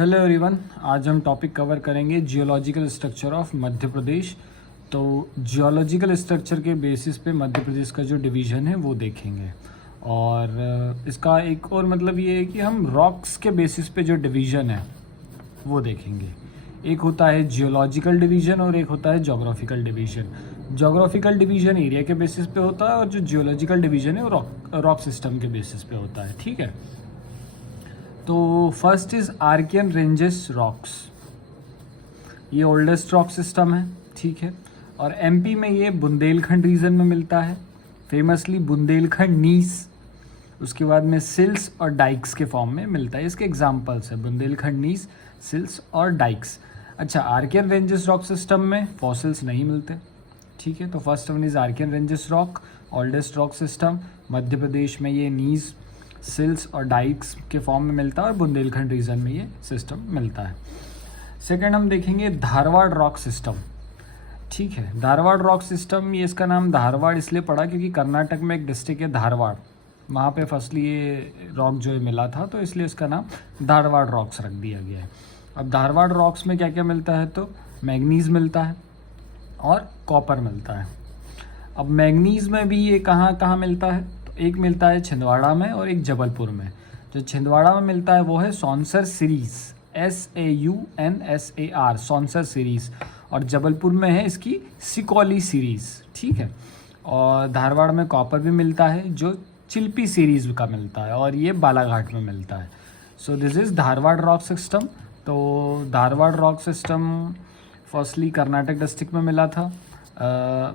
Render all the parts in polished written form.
Hello everyone, आज हम topic cover करेंगे जियोलॉजिकल स्ट्रक्चर ऑफ मध्य प्रदेश। तो जियोलॉजिकल स्ट्रक्चर के बेसिस पे मध्य प्रदेश का जो डिवीज़न है वो देखेंगे। और इसका एक और मतलब ये है कि हम रॉक्स के बेसिस पे जो डिवीज़न है वो देखेंगे। एक होता है जियोलॉजिकल डिवीज़न और एक होता है geographical division. Geographical division area के बेसिस पे होता है और जो जियोलॉजिकल डिवीज़न है वो रॉक सिस्टम के बेसिस पे होता है। ठीक है, तो first is Archaean ranges rocks. ये ओल्डेस्ट रॉक सिस्टम है, ठीक है। और एमपी में ये बुंदेलखंड रीजन में मिलता है, फेमसली बुंदेलखंड नीस। उसके बाद में सिल्स और डाइक्स के फॉर्म में मिलता है। इसके एग्जांपल्स है बुंदेलखंड नीस, सिल्स और डाइक्स। अच्छा, आर्कियन रेंजेस रॉक सिस्टम में फॉसिल्स नहीं मिलते, ठीक है। तो first one is Archaean ranges rock, oldest rock system. Madhya Pradesh में ये नीस, सिल्स और डाइक्स के फॉर्म में मिलता है और बुंदेलखंड रीजन में ये सिस्टम मिलता है। सेकंड हम देखेंगे धारवाड़ रॉक सिस्टम, ठीक है। धारवाड़ रॉक सिस्टम, ये इसका नाम धारवाड़ इसलिए पड़ा क्योंकि कर्नाटक में एक डिस्ट्रिक्ट है धारवाड़, वहाँ पे फर्स्टली ये रॉक जो है मिला था, तो इसलिए इसका नाम धारवाड़ रॉक्स रख दिया गया है। अब धारवाड़ रॉक्स में क्या क्या मिलता है, तो मैग्नीज मिलता है और कॉपर मिलता है। अब मैग्नीज में भी ये कहाँ कहाँ मिलता है, एक मिलता है छिंदवाड़ा में और एक जबलपुर में। जो छिंदवाड़ा में मिलता है वो है Sausar series, SAUNSAR, Sausar series. और जबलपुर में है इसकी सिकौली सीरीज, ठीक है। और धारवाड़ में कॉपर भी मिलता है जो चिल्पी सीरीज का मिलता है और ये बालाघाट में मिलता है। So this is Dharwad rock system. तो Dharwad rock system firstly Karnataka district में मिला था।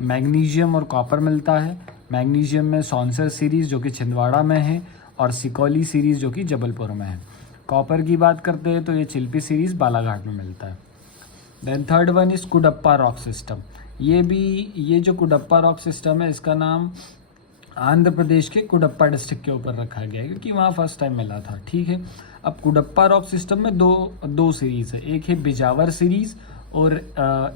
मैग्नीशियम और कॉपर मिलता है। मैग्नीशियम में सौंसर सीरीज़ जो कि छिंदवाड़ा में है और सिकौली सीरीज़ जो कि जबलपुर में है। कॉपर की बात करते हैं तो ये चिल्पी सीरीज़ बालाघाट में मिलता है। Then third one is Cuddapah rock system. ये जो कुडप्पा रॉक सिस्टम है, इसका नाम आंध्र प्रदेश के कुडप्पा डिस्ट्रिक्ट के ऊपर रखा गया है क्योंकि वहाँ फर्स्ट टाइम मिला था, ठीक है। अब कुडप्पा रॉक सिस्टम में दो सीरीज़ है, एक है बिजावर सीरीज़ और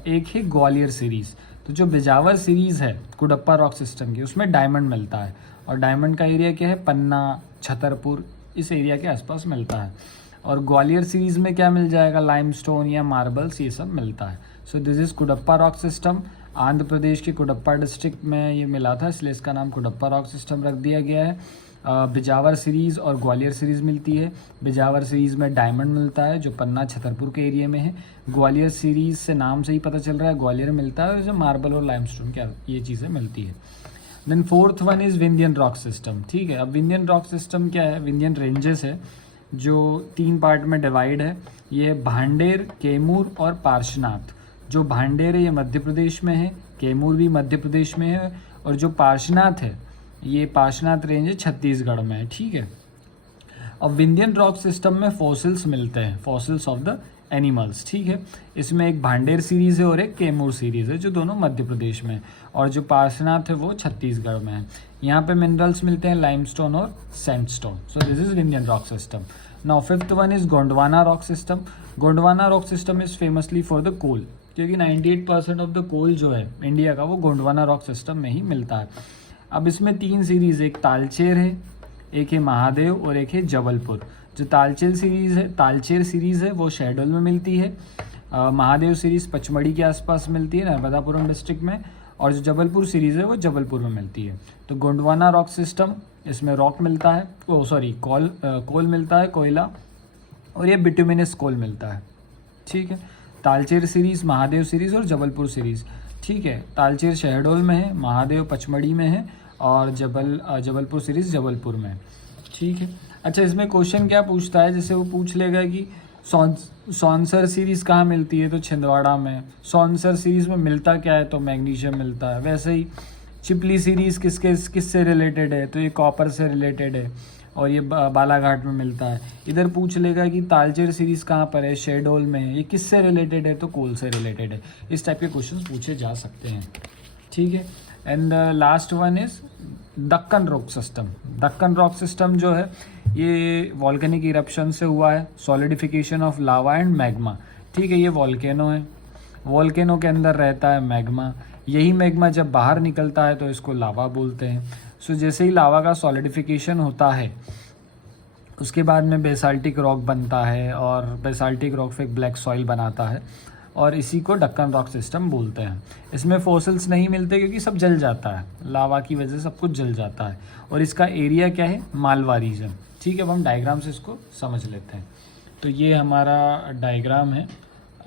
एक है ग्वालियर सीरीज़। तो जो बिजावर सीरीज़ है कुडप्पा रॉक सिस्टम की, उसमें डायमंड मिलता है और डायमंड का एरिया क्या है, पन्ना, छतरपुर, इस एरिया के आसपास मिलता है। और ग्वालियर सीरीज़ में क्या मिल जाएगा, लाइमस्टोन या मार्बल्स, ये सब मिलता है। So this is Cuddapah rock system. Andhra Pradesh के कुडप्पा डिस्ट्रिक्ट में ये मिला था, इसलिए इसका नाम कुडप्पा रॉक सिस्टम रख दिया गया है। बिजावर सीरीज़ और ग्वालियर सीरीज़ मिलती है। बिजावर सीरीज़ में डायमंड मिलता है जो पन्ना छतरपुर के एरिया में है। ग्वालियर सीरीज़ से नाम से ही पता चल रहा है ग्वालियर में मिलता है और जो मार्बल और लाइमस्टोन क्या ये चीज़ें मिलती है। Then fourth one is Vindhyan rock system, ठीक है। अब विंध्यन रॉक सिस्टम क्या है, विंध्यन रेंजेस है जो 3 पार्ट में डिवाइड है। ये भांडेर, कैमूर और पार्श्वनाथ। जो भांडेर है ये मध्य प्रदेश में है, कैमूर भी मध्य प्रदेश में है और जो पार्श्वनाथ है ये पार्श्वनाथ रेंज है छत्तीसगढ़ में है, ठीक है। अब विंध्यन रॉक सिस्टम में फॉसिल्स मिलते हैं, फॉसिल्स ऑफ द एनिमल्स, ठीक है। इसमें एक भांडेर सीरीज़ है और एक कैमूर सीरीज़ है जो दोनों मध्य प्रदेश में है और जो पार्श्वनाथ है वो छत्तीसगढ़ में है। यहाँ पे मिनरल्स मिलते हैं लाइमस्टोन और sandstone. So this is Vindhyan rock system. Now fifth one is Gondwana rock system. Gondwana rock system is famously for the coal, क्योंकि 98% ऑफ द कोल जो है इंडिया का वो गोंडवाना रॉक सिस्टम में ही मिलता है। अब इसमें 3 सीरीज़, एक तालचेर है, एक है महादेव और एक है जबलपुर। जो तालचेर सीरीज़ है वो शहडोल में मिलती है। महादेव सीरीज़ पचमढ़ी के आसपास मिलती है नर्मदापुरम डिस्ट्रिक्ट में, और जो जबलपुर सीरीज़ है वो जबलपुर में मिलती है। तो गोंडवाना रॉक सिस्टम, इसमें रॉक मिलता है, कोल मिलता है, कोयला, और ये बिटुमिनस कोल मिलता है, ठीक है। तालचेर सीरीज़, महादेव सीरीज़ और जबलपुर सीरीज़, ठीक है। तालचेर शहडोल में है, महादेव पचमढ़ी में है और जबलपुर सीरीज़ जबलपुर में, ठीक है। अच्छा, इसमें क्वेश्चन क्या पूछता है, जैसे वो पूछ लेगा कि सौंसर सीरीज़ कहाँ मिलती है, तो छिंदवाड़ा में। सौंसर सीरीज़ में मिलता क्या है, तो मैग्नीशियम मिलता है। वैसे ही चिपली सीरीज़ किससे रिलेटेड है, तो ये कॉपर से रिलेटेड है और ये बालाघाट में मिलता है। इधर पूछ लेगा कि तालचेर सीरीज़ कहाँ पर है, शहडोल में है, ये किससे रिलेटेड है, तो कोल से रिलेटेड है। इस टाइप के क्वेश्चन पूछे जा सकते हैं, ठीक है। And last one is Deccan rock system. Deccan rock system जो है ये वॉल्केनिक इरप्शन से हुआ है, solidification of lava and magma, ठीक है। ये वॉल्केनो है, वॉल्केनो के अंदर रहता है मैग्मा। यही मैग्मा जब बाहर निकलता है तो इसको लावा बोलते हैं। सो जैसे ही लावा का सॉलिडिफिकेशन होता है उसके बाद में बेसाल्टिक रॉक बनता है और बेसाल्टिक रॉक फिर ब्लैक सॉइल बनाता है और इसी को डक्कन रॉक सिस्टम बोलते हैं। इसमें फॉसिल्स नहीं मिलते क्योंकि सब जल जाता है, लावा की वजह से सब कुछ जल जाता है। और इसका एरिया क्या है, मालवा रीजन। ठीक है, अब हम डायग्राम से इसको समझ लेते हैं। तो ये हमारा डायग्राम है,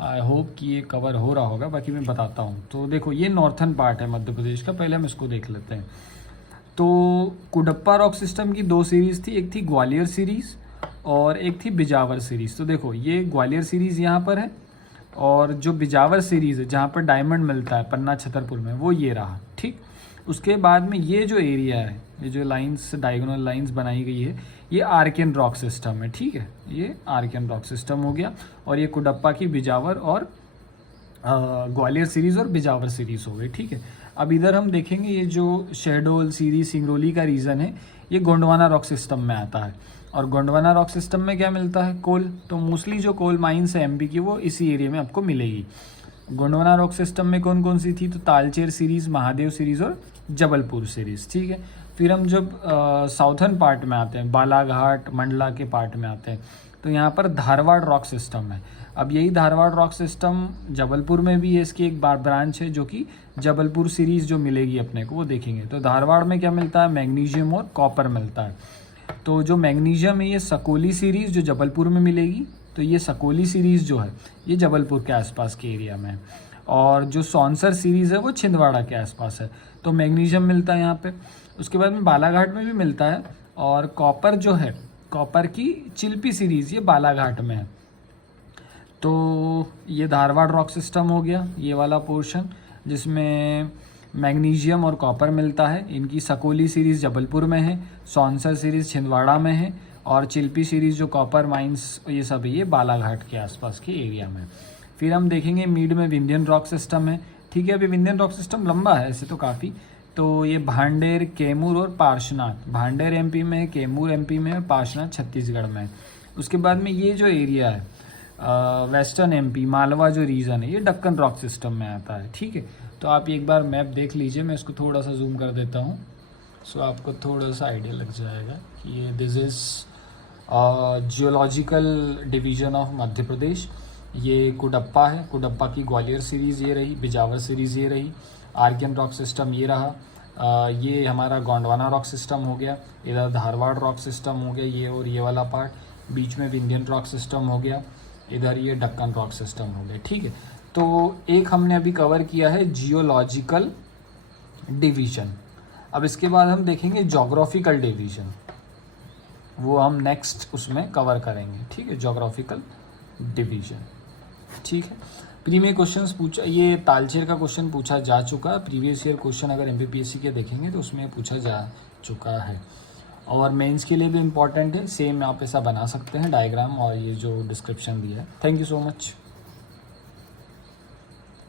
आई होप कि ये कवर हो रहा होगा, बाकी मैं बताता हूँ। तो देखो ये नॉर्थन पार्ट है मध्य प्रदेश का, पहले हम इसको देख लेते हैं। तो कुडप्पा रॉक सिस्टम की दो सीरीज़ थी, एक थी ग्वालियर सीरीज़ और एक थी बिजावर सीरीज़। तो देखो ये ग्वालियर सीरीज़ यहाँ पर है और जो बिजावर सीरीज़ है जहाँ पर डायमंड मिलता है पन्ना छतरपुर में, वो ये रहा। ठीक, उसके बाद में ये जो एरिया है, ये जो लाइंस डायगोनल लाइंस बनाई गई है, ये आर्कियन रॉक सिस्टम है। ठीक है, ये आर्कियन रॉक सिस्टम हो गया और ये कुडप्पा की बिजावर और ग्वालियर सीरीज़ और बिजावर सीरीज़ हो गई। ठीक है, अब इधर हम देखेंगे ये जो शहडोल सीरीज सिंगरौली का रीजन है, ये गोंडवाना रॉक सिस्टम में आता है। और गोंडवाना रॉक सिस्टम में क्या मिलता है, कोल। तो मोस्टली जो कोल माइंस है एमपी की वो इसी एरिया में आपको मिलेगी। गोंडवाना रॉक सिस्टम में कौन कौन सी थी, तो तालचेर सीरीज़, महादेव सीरीज़ और जबलपुर सीरीज़। ठीक है, फिर हम जब साउथर्न पार्ट में आते हैं, बालाघाट मंडला के पार्ट में आते हैं, तो यहाँ पर धारवाड़ रॉक सिस्टम है। अब यही धारवाड़ रॉक सिस्टम जबलपुर में भी है, इसकी एक बार ब्रांच है जो कि जबलपुर सीरीज़ जो मिलेगी अपने को वो देखेंगे। तो धारवाड़ में क्या मिलता है, मैग्नीशियम और कॉपर मिलता है। तो जो मैग्नीशियम है ये सकोली सीरीज़ जो जबलपुर में मिलेगी, तो ये सकोली सीरीज़ जो है ये जबलपुर के आसपास के एरिया में है। और जो सौंसर सीरीज़ है वो छिंदवाड़ा के आसपास है। तो मैग्नीशियम मिलता है यहाँ पे। उसके बाद में बालाघाट में भी मिलता है। और कॉपर जो है, कॉपर की चिल्पी सीरीज़ ये बालाघाट में है। तो ये धारवाड़ रॉक सिस्टम हो गया, ये वाला पोर्शन जिसमें मैग्नीशियम और कॉपर मिलता है। इनकी सकोली सीरीज़ जबलपुर में है, सौंसर सीरीज़ छिंदवाड़ा में है और चिल्पी सीरीज़ जो कॉपर माइंस ये सब है ये बालाघाट के आसपास के एरिया में। फिर हम देखेंगे मिड में विंध्यन रॉक सिस्टम है। ठीक है, अभी विंध्यन रॉक सिस्टम लंबा है ऐसे तो काफ़ी। तो ये भांडेर, कैमूर और पार्शनाथ, भांडेर एमपी में है, कैमूर एमपी में है, पार्शनाथ छत्तीसगढ़ में है। उसके बाद में ये जो एरिया है वेस्टर्न एमपी, मालवा जो रीजन है, ये डक्कन रॉक सिस्टम में आता है। ठीक है, तो आप एक बार मैप देख लीजिए, मैं इसको थोड़ा सा जूम कर देता हूँ सो आपको थोड़ा सा आइडिया लग जाएगा कि ये this is geological division of Madhya Pradesh. ये कुडप्पा है, कुडप्पा की ग्वालियर सीरीज़ ये रही, बिजावर सीरीज़ ये रही, आर्कियन रॉक सिस्टम ये रहा, ये हमारा गोंडवाना रॉक सिस्टम हो गया, इधर धारवाड़ रॉक सिस्टम हो गया ये और ये वाला पार्ट, बीच में विंध्यन रॉक सिस्टम हो गया, इधर ये डक्कन रॉक सिस्टम हो गया। ठीक है, तो एक हमने अभी कवर किया है जियोलॉजिकल डिवीज़न। अब इसके बाद हम देखेंगे जोग्राफिकल डिवीज़न, वो हम नेक्स्ट उसमें कवर करेंगे। ठीक है, जोग्राफिकल डिवीज़न। ठीक है, प्रीवियस क्वेश्चंस पूछा, ये तालचेर का क्वेश्चन पूछा जा चुका है। प्रीवियस ईयर क्वेश्चन अगर एमपीपीएससी के देखेंगे तो उसमें पूछा जा चुका है और मेंस के लिए भी इम्पॉर्टेंट है। सेम आप ऐसा बना सकते हैं डायग्राम और ये जो डिस्क्रिप्शन दिया है। Thank you so much.